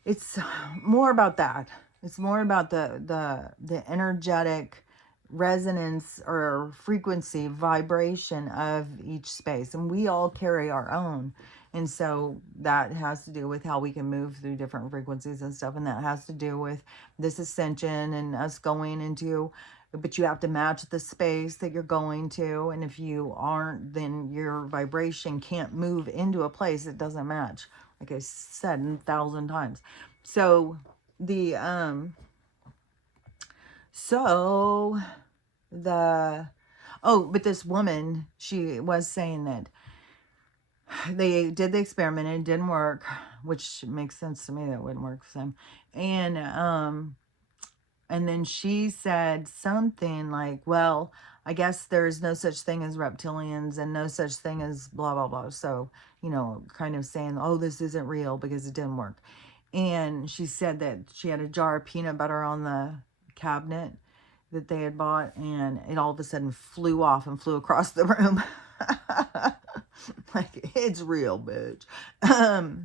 it's more about that. It's more about the energetic resonance or frequency, vibration of each space. And we all carry our own. And so that has to do with how we can move through different frequencies and stuff. And that has to do with this ascension and us going into, but you have to match the space that you're going to. And if you aren't, then your vibration can't move into a place that doesn't match. Like I said 1,000 times. So but this woman, she was saying that they did the experiment and it didn't work, which makes sense to me that it wouldn't work for them. And then she said something like, well, I guess there's no such thing as reptilians and no such thing as blah, blah, blah. So, kind of saying, oh, this isn't real because it didn't work. And she said that she had a jar of peanut butter on the cabinet that they had bought, and it all of a sudden flew off and flew across the room. Like, it's real, bitch.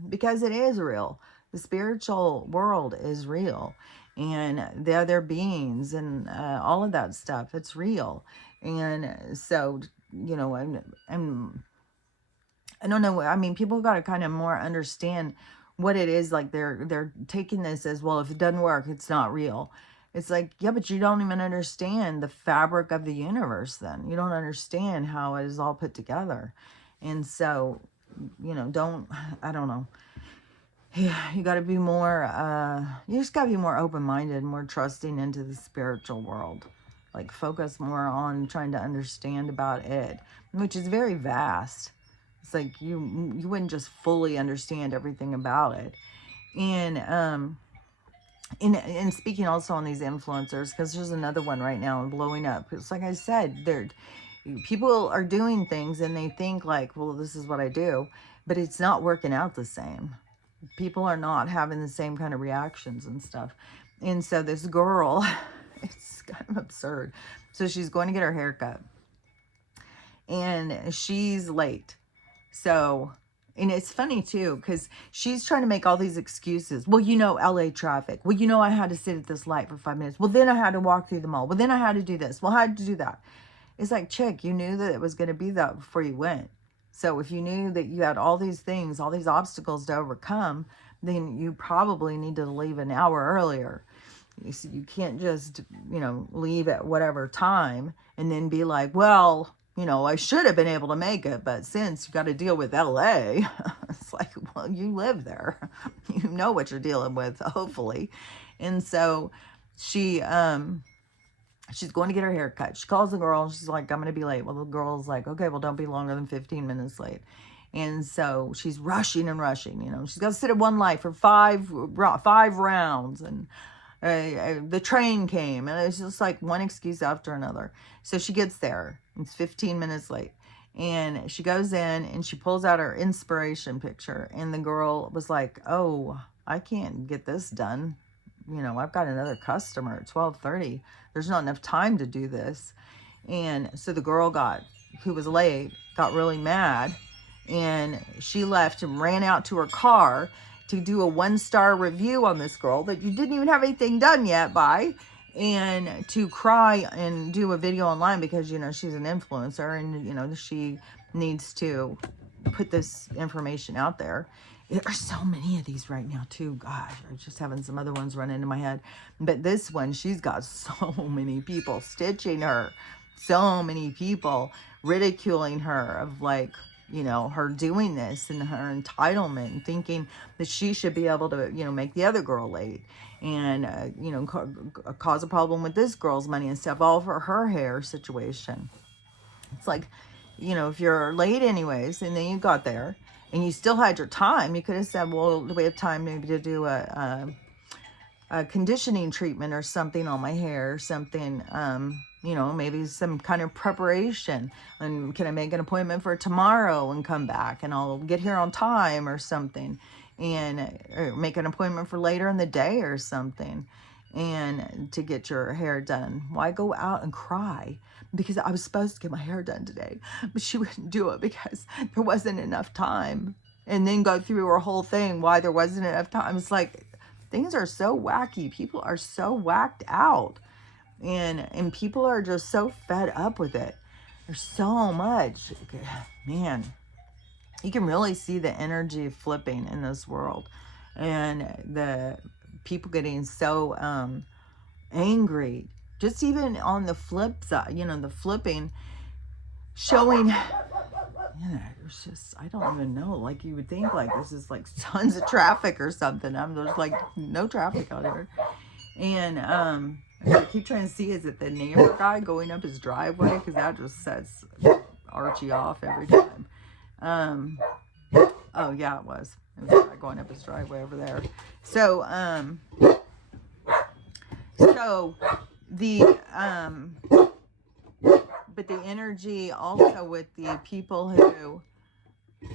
Because it is real. The spiritual world is real. And the other beings and all of that stuff, it's real. And so, I don't know. I mean, people got to kind of more understand what it is. Like, they're taking this as, well, if it doesn't work, it's not real. It's like, yeah, but you don't even understand the fabric of the universe then. You don't understand how it is all put together. And so, I don't know. You got to be more, you just got to be more open-minded, more trusting into the spiritual world. Like, focus more on trying to understand about it, which is very vast. It's like you wouldn't just fully understand everything about it. And speaking also on these influencers, because there's another one right now blowing up. It's like I said, people are doing things and they think like, well, this is what I do, but it's not working out the same. People are not having the same kind of reactions and stuff. And so this girl, it's kind of absurd. So she's going to get her hair cut, and she's late. So And it's funny too, because she's trying to make all these excuses. Well, LA traffic. Well, I had to sit at this light for 5 minutes. Well, then I had to walk through the mall. Well, then I had to do this. Well, I had to do that. It's like, chick, you knew that it was going to be that before you went. So if you knew that you had all these things, all these obstacles to overcome, then you probably need to leave an hour earlier. You can't just, leave at whatever time and then be like, well, I should have been able to make it, but since you got to deal with LA, it's like, well, you live there. You know what you're dealing with, hopefully. And so she's going to get her hair cut. She calls the girl and she's like, I'm going to be late. Well, the girl's like, okay, well, don't be longer than 15 minutes late. And so she's rushing and rushing, she's got to sit at one light for five rounds. And the train came, and it's just like one excuse after another. So she gets there. It's 15 minutes late. And she goes in and she pulls out her inspiration picture. And the girl was like, oh, I can't get this done. I've got another customer at 12:30. There's not enough time to do this. And so the girl who was late, got really mad. And she left and ran out to her car to do a 1-star review on this girl that you didn't even have anything done yet by, and to cry and do a video online because, she's an influencer and, she needs to put this information out there. There are so many of these right now too. Gosh, I'm just having some other ones run into my head. But this one, she's got so many people stitching her, so many people ridiculing her of like, her doing this and her entitlement and thinking that she should be able to, make the other girl late and, cause a problem with this girl's money and stuff, all for her hair situation. It's like, if you're late anyways, and then you got there and you still had your time, you could have said, well, do we have time maybe to do a conditioning treatment or something on my hair or something, maybe some kind of preparation, and can I make an appointment for tomorrow and come back and I'll get here on time or something, and or make an appointment for later in the day or something, and to get your hair done. Why go out and cry because I was supposed to get my hair done today, but she wouldn't do it because there wasn't enough time, and then go through her whole thing why there wasn't enough time. It's like, things are so wacky. People are so whacked out. And people are just so fed up with it. There's so much. Man, you can really see the energy flipping in this world. And the people getting so angry. Just even on the flip side, the flipping, showing... There's just, I don't even know, like you would think like this is like tons of traffic or something. There's like no traffic out here. And I keep trying to see, is it the neighbor guy going up his driveway? Because that just sets Archie off every time. Oh yeah, it was a guy going up his driveway over there. So the but the energy also with the people who,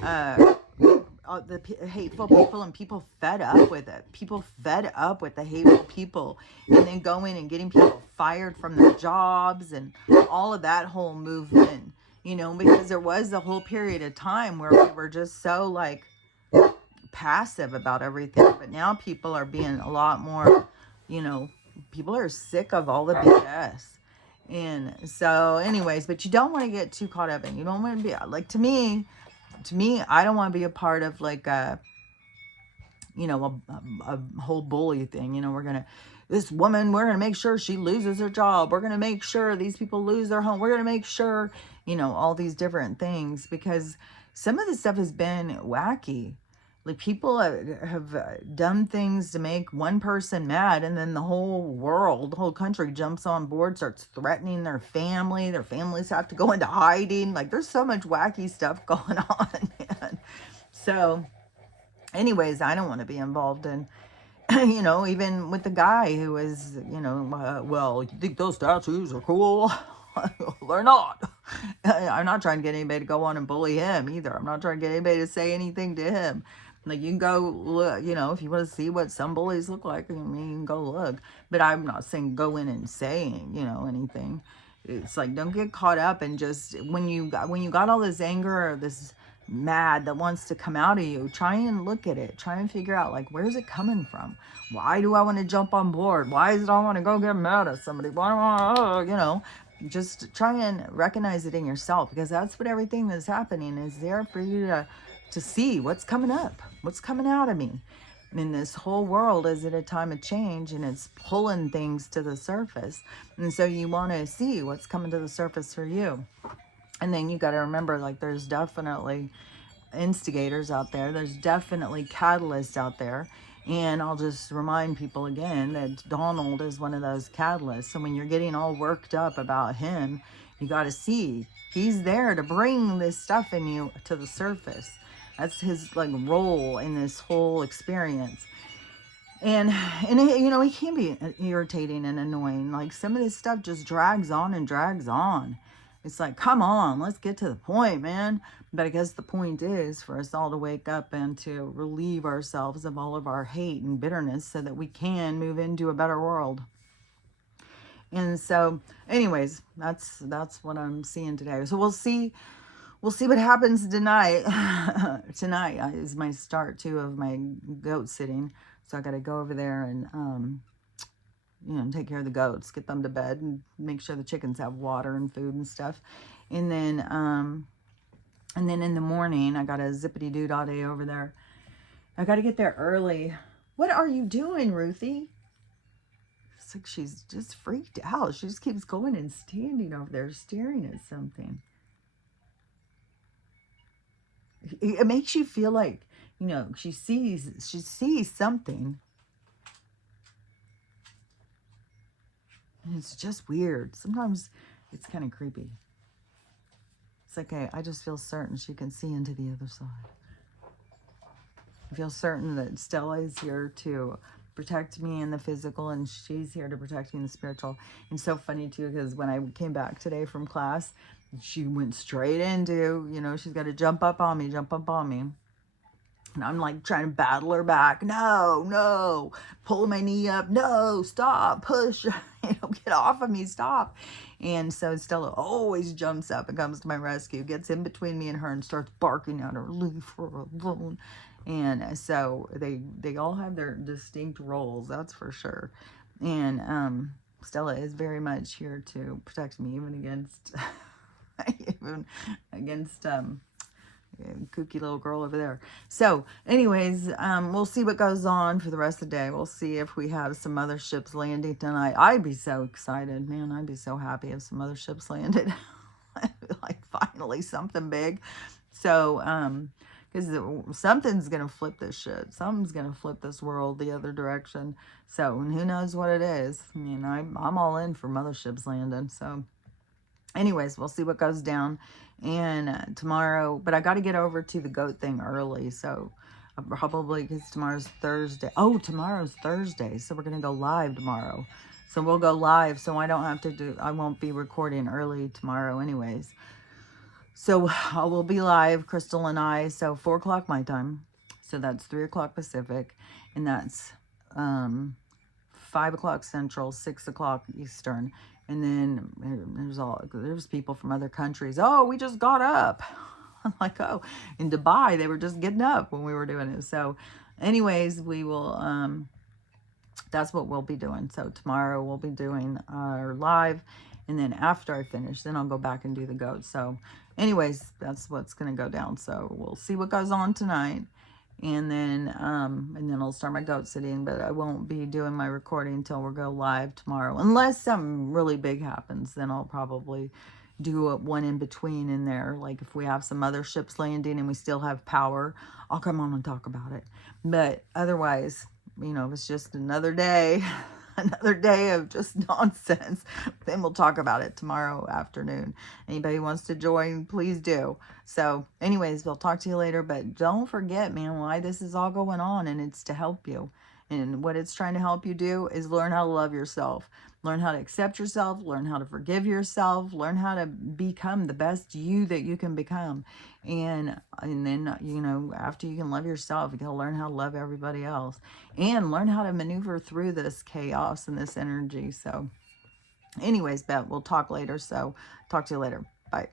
the hateful people, and people fed up with it. People fed up with the hateful people, and then going and getting people fired from their jobs and all of that whole movement, because there was a whole period of time where we were just so like passive about everything. But now people are being a lot more, people are sick of all the BS. And so anyways, but you don't want to get too caught up in, you don't want to be like, to me, I don't want to be a part of like a whole bully thing. We're going to make sure she loses her job. We're going to make sure these people lose their home. We're going to make sure, all these different things, because some of the stuff has been wacky. Like people have done things to make one person mad, and then the whole country jumps on board, starts threatening their family. Their families have to go into hiding. Like there's so much wacky stuff going on, man. So anyways, I don't want to be involved in, even with the guy who is, well, you think those statues are cool? They're not. I'm not trying to get anybody to go on and bully him either. I'm not trying to get anybody to say anything to him. Like, you can go look, if you want to see what some bullies look like, you can go look. But I'm not saying go in and saying, anything. It's like, don't get caught up and just, when you got all this anger or this mad that wants to come out of you, try and look at it. Try and figure out, like, where's it coming from? Why do I want to jump on board? Why is it I want to go get mad at somebody? Why do I, you know, just try and recognize it in yourself, because that's what everything that's happening is there for you to see what's coming up, what's coming out of me. And this whole world is at a time of change, and it's pulling things to the surface. And so you want to see what's coming to the surface for you. And then you got to remember, like, there's definitely instigators out there. There's definitely catalysts out there. And I'll just remind people again that Donald is one of those catalysts. So when you're getting all worked up about him, you got to see he's there to bring this stuff in you to the surface. That's his, like, role in this whole experience. And you know, he can be irritating and annoying. Like, some of this stuff just drags on and drags on. It's like, come on, let's get to the point, man. But I guess the point is for us all to wake up and to relieve ourselves of all of our hate and bitterness so that we can move into a better world. And so, anyways, that's what I'm seeing today. So we'll see what happens tonight. Tonight is my start too of my goat sitting. So I got to go over there and you know, take care of the goats, get them to bed, and make sure the chickens have water and food and stuff. And then in the morning, I got a zippity-doo-dah-day over there. I got to get there early. What are you doing, Ruthie? It's like she's just freaked out. She just keeps going and standing over there staring at something. It makes you feel like, you know, she sees something. And it's just weird. Sometimes it's kind of creepy. It's like, I just feel certain she can see into the other side. I feel certain that Stella is here to protect me in the physical, and she's here to protect me in the spiritual. And so funny too, because when I came back today from class, she went straight into, you know, she's got to jump up on me. And I'm like trying to battle her back. No, pulling my knee up. No, stop, push, you know, get off of me, stop. And so Stella always jumps up and comes to my rescue, gets in between me and her and starts barking at her, leave her alone. And so they all have their distinct roles, that's for sure. And Stella is very much here to protect me, even against kooky little girl over there. So anyways, we'll see what goes on for the rest of the day. We'll see if we have some other ships landing tonight. I'd be so excited, man. I'd be so happy if some other ships landed. Like, finally something big. So because something's gonna flip this shit. Something's gonna flip this world the other direction. So, and who knows what it is. I mean, I'm all in for motherships landing. So anyways, we'll see what goes down. And tomorrow, but I got to get over to the goat thing early. So probably, because tomorrow's Thursday. Oh, tomorrow's Thursday. So we're going to go live tomorrow. So we'll go live. So I don't have to I won't be recording early tomorrow anyways. So I will be live, Crystal and I. So 4 o'clock my time. So that's 3 o'clock Pacific. And that's 5 o'clock Central, 6 o'clock Eastern. And then there's people from other countries. Oh, we just got up. I'm like, oh, in Dubai, they were just getting up when we were doing it. So anyways, we will, that's what we'll be doing. So tomorrow we'll be doing our live. And then after I finish, then I'll go back and do the goat. So anyways, that's what's going to go down. So we'll see what goes on tonight. And then I'll start my goat sitting, but I won't be doing my recording until we go live tomorrow. Unless something really big happens, then I'll probably do one in between in there. Like if we have some other ships landing and we still have power, I'll come on and talk about it. But otherwise, you know, if it's just another day, another day of just nonsense, then we'll talk about it tomorrow afternoon. Anybody wants to join, please do. So anyways, we'll talk to you later, but don't forget, man, why this is all going on, and it's to help you. And what it's trying to help you do is learn how to love yourself, learn how to accept yourself, learn how to forgive yourself, learn how to become the best you that you can become. And then, you know, after you can love yourself, you can learn how to love everybody else and learn how to maneuver through this chaos and this energy. So anyways, Beth, we'll talk later. So talk to you later. Bye.